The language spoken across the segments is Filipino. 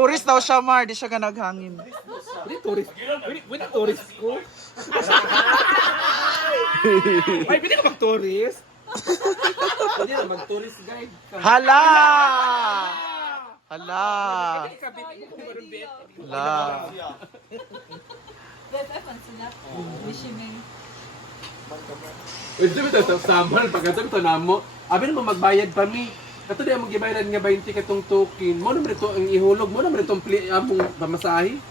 Tourist daw siya, Mar. Di siya ka naghangin. Pwede tourist. Pwede tourist ko. Ay, pwede ka mag-tourist? Pwede na mag-tourist guide ka. Hala! Hala! Pwede ka kabit mo kung meron bet. Hala! Pwede mo ito sa summer. Pagkatapos ito na mo. Abi mo magbayad pa mi. Kato di ang magibayaran nga 20 katong token. Mo naman ito ang ihulog. Mo naman itong among pamasahe.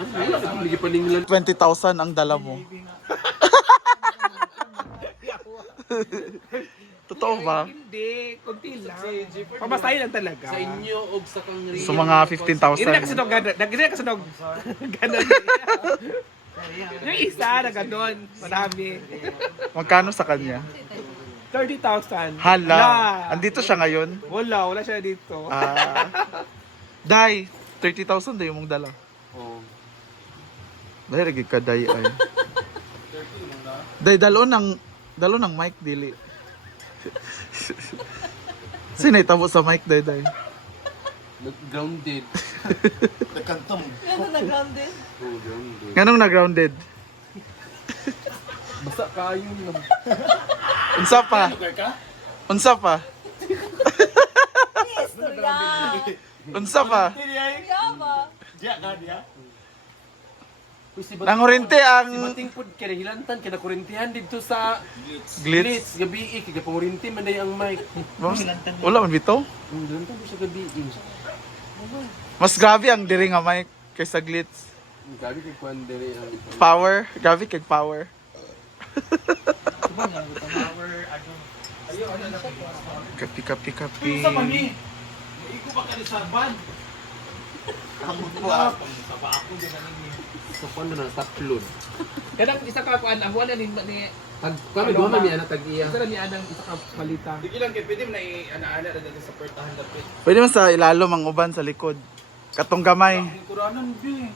Ano na yun? Hindi pa ninglan. 20,000 ang dala mo. Totoo ba? Hindi. Kunti lang. Pamasahe lang talaga. Sa inyo o sa kang real. So mga Hindi na kasi 15,000. Hindi na kasi ganon. Yung isa na ganon. Marami. Magkano sa kanya? 30,000. Hala! Andito siya ngayon? Wala siya dito. Ah. Day, 30,000 day mong dala. Oh. Dahil rigid ka day ay. Day, dalo ng mic dili. Sino itabo sa mic day day? Grounded. Nagkantong. Oh, grounded. Nganong na-grounded? Basta kayo lang. Unsa pa? Unsa pa? Unsa pa? Diya ka, diya. Nangurente ang Bating pod kaya hilantan kaya nakurintihan dito sa glitz. gabi kaya pangurinti man day ang mic. Wala man bitaw. Hilantan ko sa gabi. Mas grabe ang diri nga mic kaysa glitz. Gabi kay kuan dere ang Power, grabe kay power. Kapi. Iko ba ka ni Sarban? sa kuan na taplod. Kadang isa ka kuan amo na ni Tag kami duha man niya na tag iya. isa ni anang isa ka palita. Di lang kay pwede mo na i-ana-ana na dito sa pertahan dapit. Pwede man sa ilalom ang uban sa likod. Katong gamay. Ang kuranan, bi.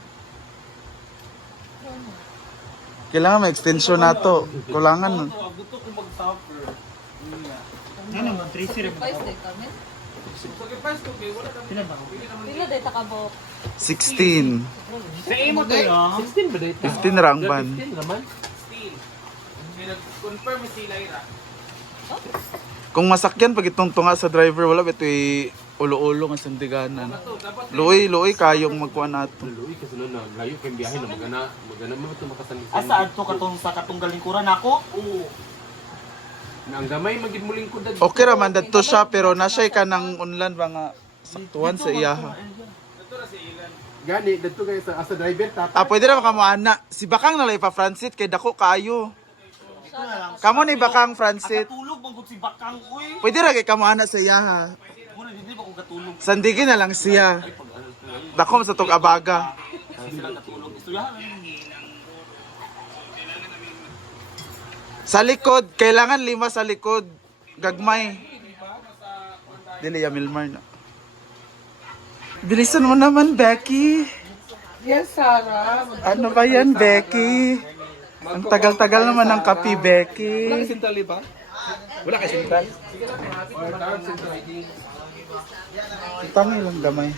Kailangan may extension na to. Kulangan. Gusto ko mag-suffer. Ano mo, 3-0 mo. Sige, price ko, bi. Wala naman. Pila day takabok. 16. Sa imo to yo. 16 ba dito? 15 ra ang ban. 15 naman. Steel. May nag-confirm si Lyra. Kung masakyan pag itong tunga sa driver, wala ito'y ulo-ulo nga sandiganan. Luoy kayong magkuha nato. Luoy kasi na layo kay biyahe na magana mo ito makasanisa. Asa adto katong sa katong galingkuran ako? Oo. Na ang gamay magid mo lingkod dad. Okay raman dadto siya pero nasay ka ng unlan ba nga saktuhan sa iyaha. Ito na si Ilan. Gani dadto kay sa asa driver tata. Pwede ra mo ana. Si Bakang nalay pa Francis kay dako kayo. Kamo ni Bakang Francis. Katulog bang si Bakang uy. Pwede ra kay kamo ana sa iyaha. Muna hindi ba ko katulog? Sandigin na lang siya. Dako sa tong abaga. Sila katulog. Istoryahan Sa likod, kailangan 5 sa likod. Gagmay. Dili ya Milmar na. Bilisan mo naman, Becky. Yes, Sarah. Ano ba yan, Becky? Ang tagal-tagal naman ng kape, Becky. Wala ka sintali ba? Wala ka sintali. Tangi lang gamay.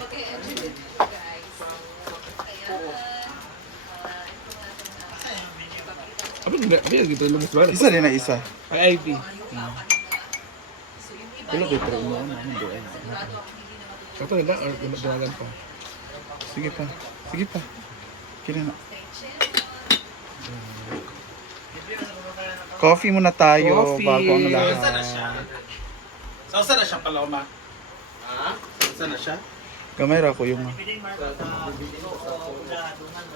Abi gitu lumus banget. Isa din na isa. Ay IV. Wala ko pero ano doon. Kato nila or dumagan pa. Sige pa. Sige pa. Kina na. Coffee muna tayo Coffee. bago ang lahat. Saan na siya Paloma? Ha? Saan na siya? Gamay ra ko yung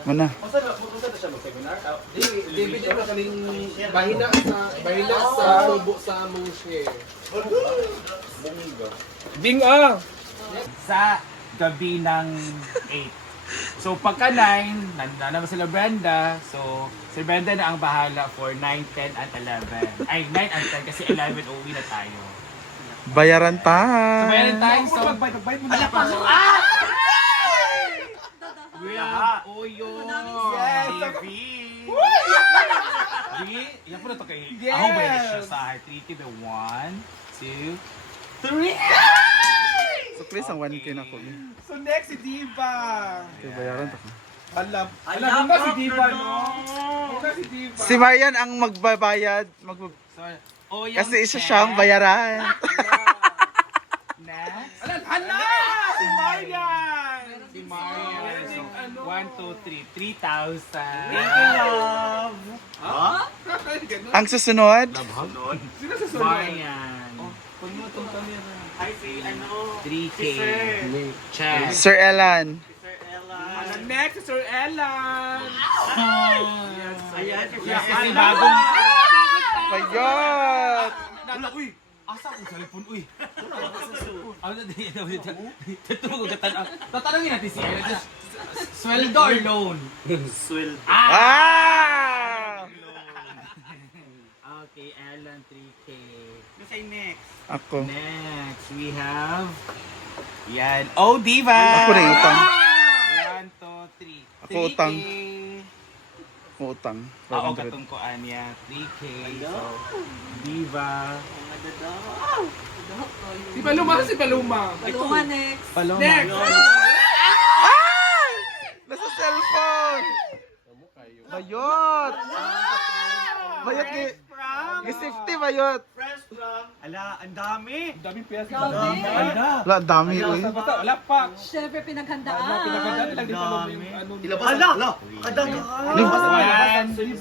mana. Saan na siya mag-seminar? David yung kaning bahina sa tubo sa among share. Ding ah. Sa gabi ng 8. So pagka 9, nandun naman sila Brenda. So si Brenda na ang bahala for 9, 10, and 11. Ay, 9 and 10 kasi 11 uwi na tayo. Bayaran So time. bayaran tayo. So, Magbayad mo na pa. oh yun. Baby. Di, yan po na ito kay. Ako ba yun siya sa heart? 3, 1, 2, 3. So Sukli ang 1K na ko. So next si Diva. Okay, bayaran to. Alam mo si Diva, no? Muna si Diva. Si Marian ang magbabayad. Oh, yung Kasi isa siyang bayaran. Next. Hala! Si Marian! Si Marian. So, Ano? 1, 2, 3. 3,000. Thank you, love. Ganun. Ang susunod, Sino sa sunod? Marian. Pag mo itong camera. Hi, si ano. 3K. Sir. Check. Sir Elan. Sir Ella. Next, si Sir Ellen. Ayan. Yes, kasi bagong... Bayot! Wala, uy! Asa akong cellphone, uy? Ano na din? Totoo ko gatan. Tatanungin natin si Ella. Sweldo or loan? Swell. Ah! Okay, Ellen, 3K. Kasi next. Ako. Next, we have... Yan. Oh, Diva! Ako rin utang. 1, 2, 3. Ako utang. 3K. Utang. Oo, 500. katong ko niya. 3K. So, Diva. Si Paloma, si Paloma. Paloma next. Paloma. Next. Nasa cellphone! Bayot! Bayot ni... Gisifty bayot! Fresh from. Ala, ang dami. Daming piyasa. Grabe. Wala, dami uy. Basta, wala pa. Siyempre pinaghandaan. Pinagandaan lang din Paloma yung ano. Ala, kadang. 1, 2,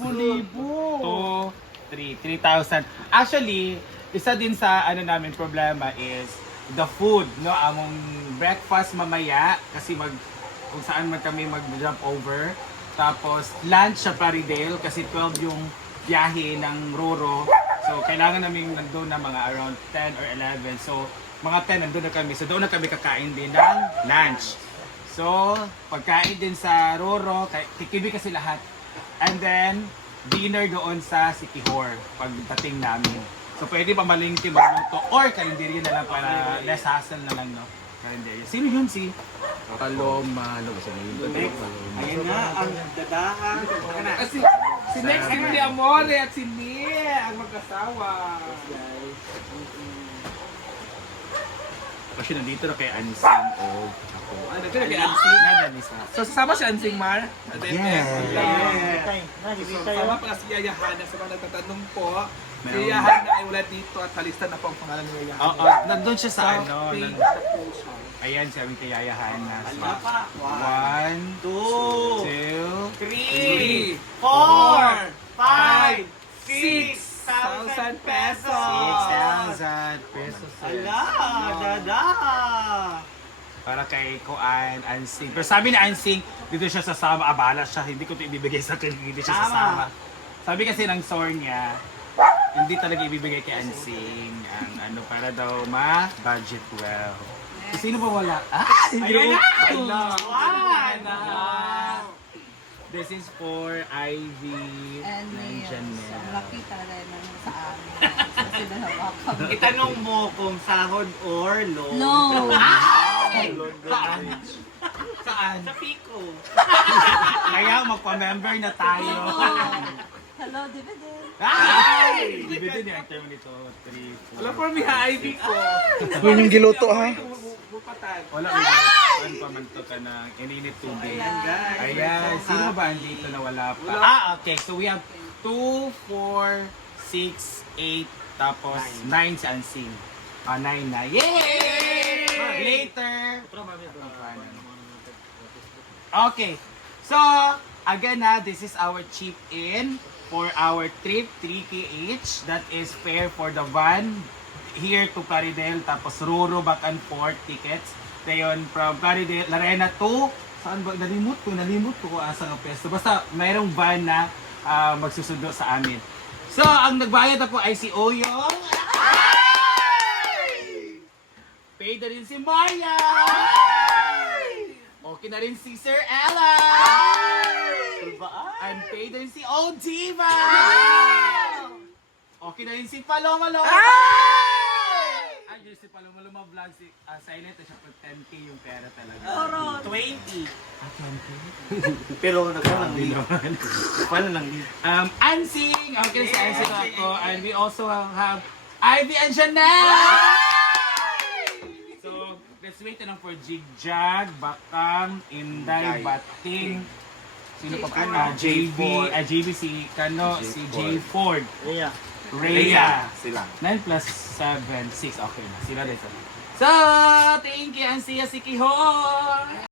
3. 3,000. Actually, isa din sa ano namin problema is the food, no? Among breakfast mamaya kasi kung saan man kami mag-jump over. Tapos lunch sa Plaridel kasi 12 yung biyahe ng Roro. So kailangan namin nandun na mga around 10 or 11. So mga 10 nandun na kami. So doon na kami kakain din ng lunch. So pagkain din sa Roro, kikibi kasi lahat. And then dinner doon sa Sikihor pagdating namin. So pwede pa malingki magluto or kalendaryo na lang para less hassle na lang, no? Kalendaryo. Sino yun si? Paloma. Ayun nga, ang dadahan. Si next si Ni Amore at si Nia, ang mag-asawa. Kasi nandito na kay Anising o ako. Ano, ito na kay Ansing. Nadanisa. So, sasama si Ansing Mar? Yes. Sama pala si Yaya Hana sa mga nagtatanong po. Si Meron. Yaya Hana ay wala dito at halista na po ang pangalan ni Yaya Oo, Hana. nandun siya sa ano. page nan- na po siya. Ayan, sabi kay Yayahan na. Ala pa. 1, 2, 2, 3, 4, 5, 6,000 pesos. 6,000 pesos. Ala, dada. Para kay Kuan, Ansing. Pero sabi ni Ansing, dito siya sasama. Abala siya. Hindi ko ito ibibigay sa akin. Hindi siya Tama. sasama. Sabi kasi ng sore niya, hindi talaga ibibigay kay Ansing ang ano para daw ma-budget well. Sino ba wala? Ayun na. Wala. This is for Ivy And and nails. Ang Janelle. laki talaga naman sa amin. Kasi dalawakan. Itanong mo kung sahod or loan. No! Saan? Sa Pico. Kaya magpa-member na tayo. Hello, dividend. Ay! Dividend yung term nito. 3, 4. Alam for me, Ivy ko. Yun yung giluto ha. Bupatan. Wala mo ba? Pamanto ka ng ininit tubig. Ayan. Sino ba andito na wala pa? Okay. So we have 2, 4, 6, 8, tapos 9 si Ansing. 9 na. Yay! Later! Okay. So, again this is our chip in for our trip, 3K each. That is fair for the van here to Plaridel, tapos Roro back and forth tickets. Ngayon, from Plaridel, Larena to, saan ba? Nalimot ko asa nga pesto. Basta mayroong van na magsusundo sa amin. So, ang nagbayad na po ay si Oyong. Paid na rin si Maya. Okay na rin si Sir Ella. And paid na rin si Odiva. Okay na rin si Paloma Loma. Ayun si Paloma Loma vlog. Silent na siya for 10K yung pera talaga. 20. Pero nagpalang din. Paano lang din? Ansing. Okay si Ansing ako. And we also have Ivy and Janelle. So, let's wait na lang for Jigjag, Bakang, Inday, Inday. Bating. Sino pa Kano, pa? JB, J4. JB si Kano, si J Ford, Rhea. Rhea. Sila. 9 plus 7, 6. Okay na. Sila dito. So, thank you. Ang siya si Kihon.